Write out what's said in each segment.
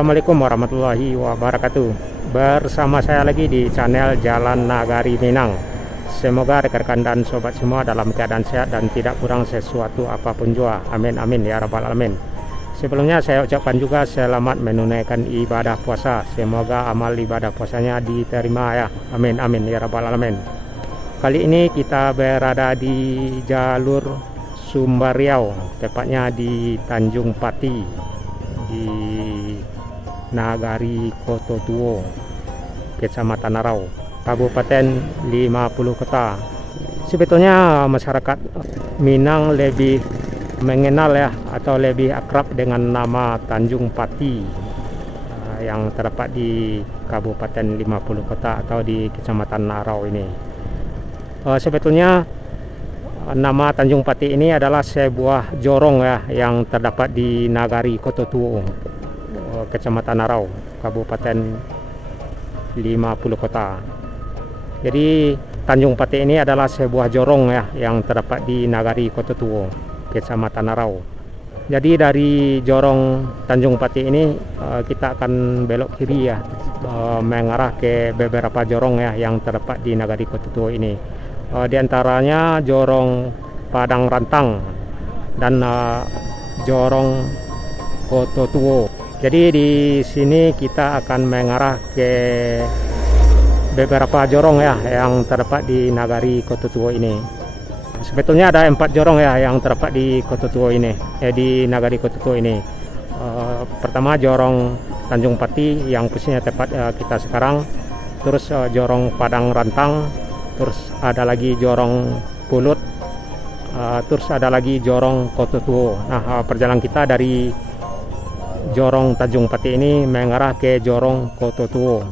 Assalamualaikum warahmatullahi wabarakatuh. Bersama saya lagi di channel Jalan Nagari Minang. Semoga rekan-rekan dan sobat semua dalam keadaan sehat dan tidak kurang sesuatu apapun jua. Amin amin ya rabbal alamin. Sebelumnya saya ucapkan juga selamat menunaikan ibadah puasa. Semoga amal ibadah puasanya diterima ya. Amin amin ya rabbal alamin. Kali ini kita berada di jalur Sumber Riau, tepatnya di Tanjung Pati, di Nagari Kototuo, Kecamatan Narau, Kabupaten 50 Kota. Sebetulnya masyarakat Minang lebih mengenal ya, atau lebih akrab dengan nama Tanjung Pati yang terdapat di Kabupaten 50 Kota atau di Kecamatan Narau ini. Sebetulnya nama Tanjung Pati ini adalah sebuah jorong ya yang terdapat di Nagari Kototuo, Kecamatan Narau, Kabupaten 50 Kota. Jadi Tanjung Pati ini adalah sebuah jorong ya yang terdapat di Nagari Kototuo, Kecamatan Narau. Jadi dari jorong Tanjung Pati ini kita akan belok kiri ya, mengarah ke beberapa jorong ya yang terdapat di Nagari Kototuo ini. Di antaranya jorong Padang Rantang dan jorong Kototuo. Jadi di sini kita akan mengarah ke beberapa jorong ya yang terdapat di Nagari Kototuo ini. Sebetulnya ada 4 jorong ya yang terdapat di Kototuo ini, di Nagari Kototuo ini. Pertama jorong Tanjung Pati yang posisinya tepat kita sekarang, terus jorong Padang Rantang, terus ada lagi jorong Pulut, terus ada lagi jorong Kototuo. Nah, perjalanan kita dari jorong Tanjung Pati ini mengarah ke jorong Kototuo.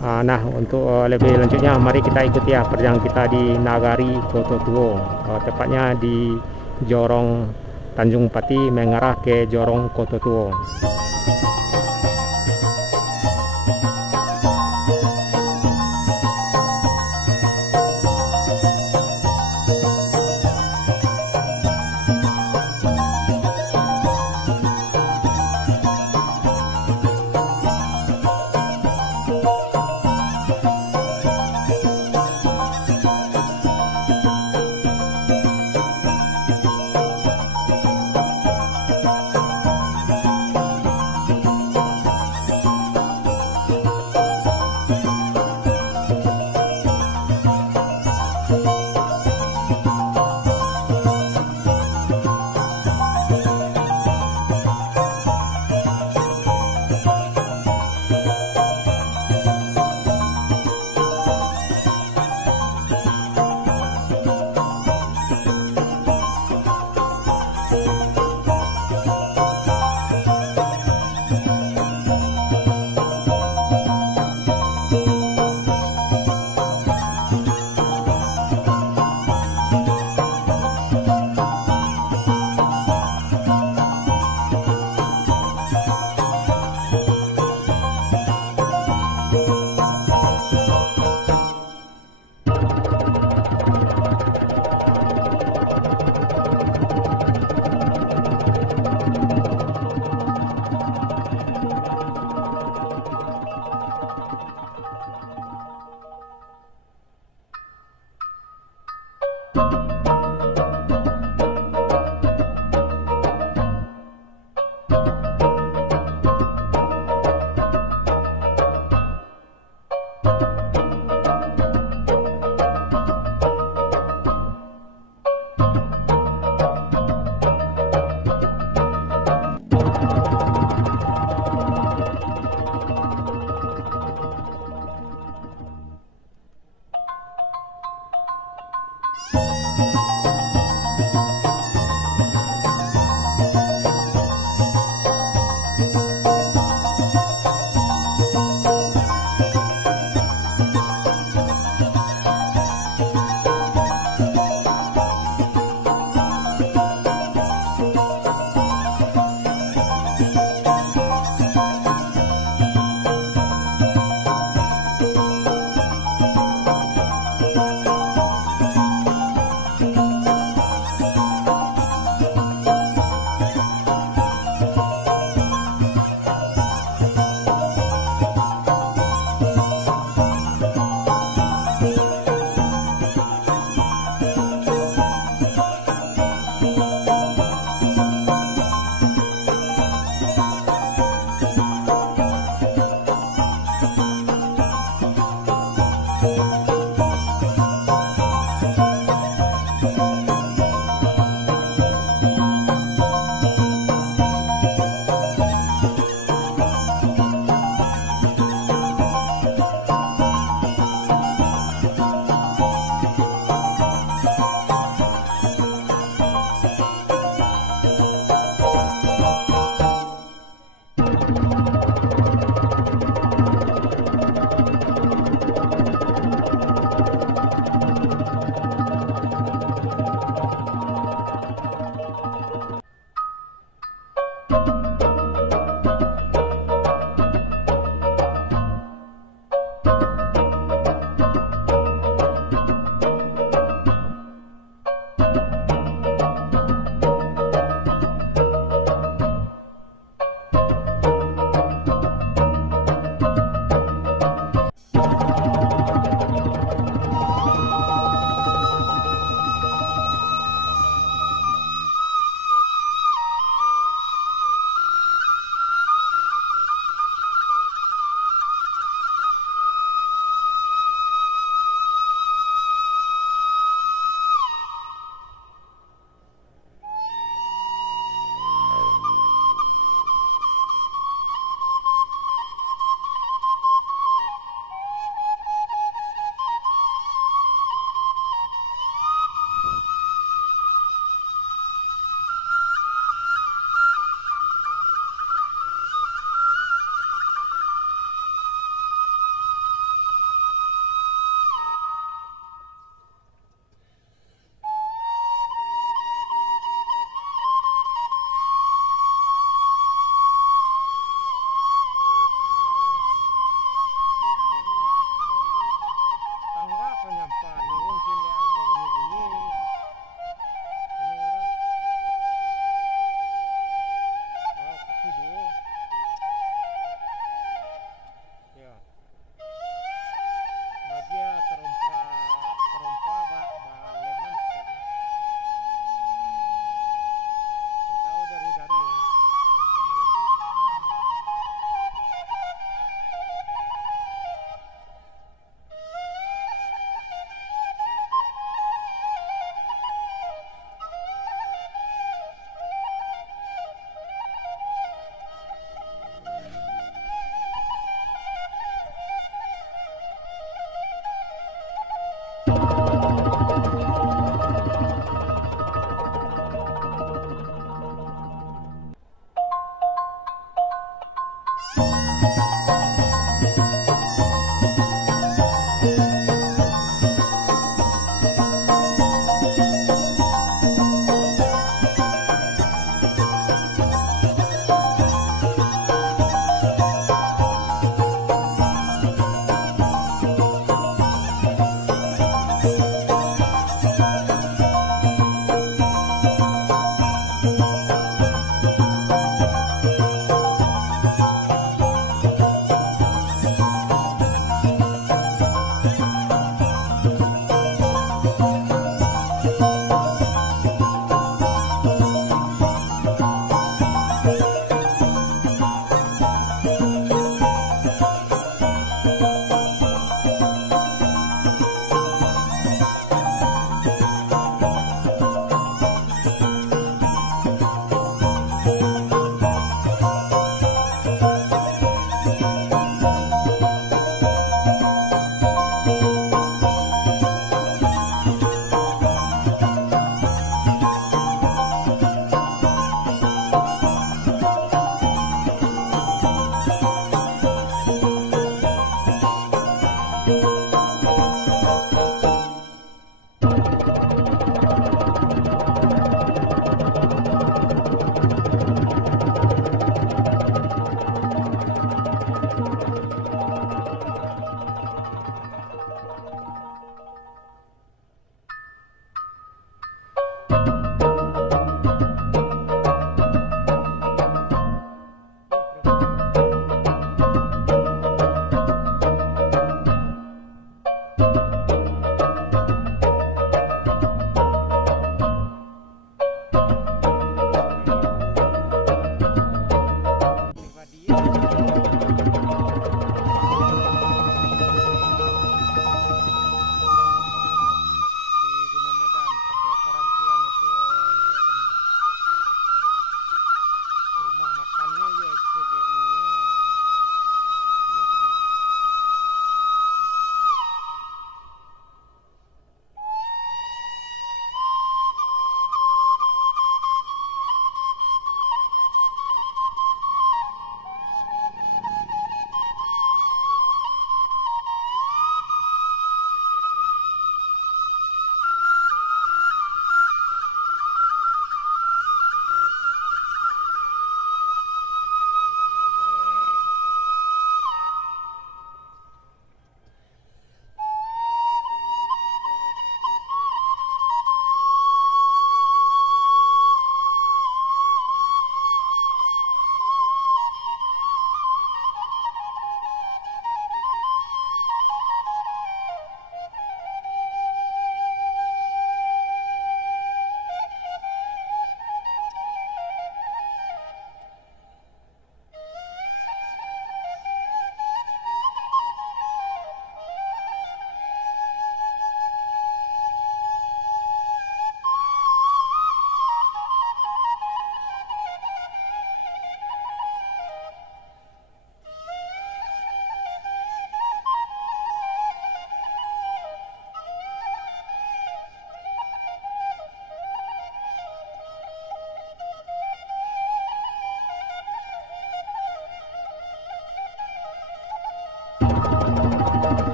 Nah, untuk lebih lanjutnya mari kita ikuti ya perjalanan kita di Nagari Kototuo, tepatnya di jorong Tanjung Pati mengarah ke jorong Kototuo.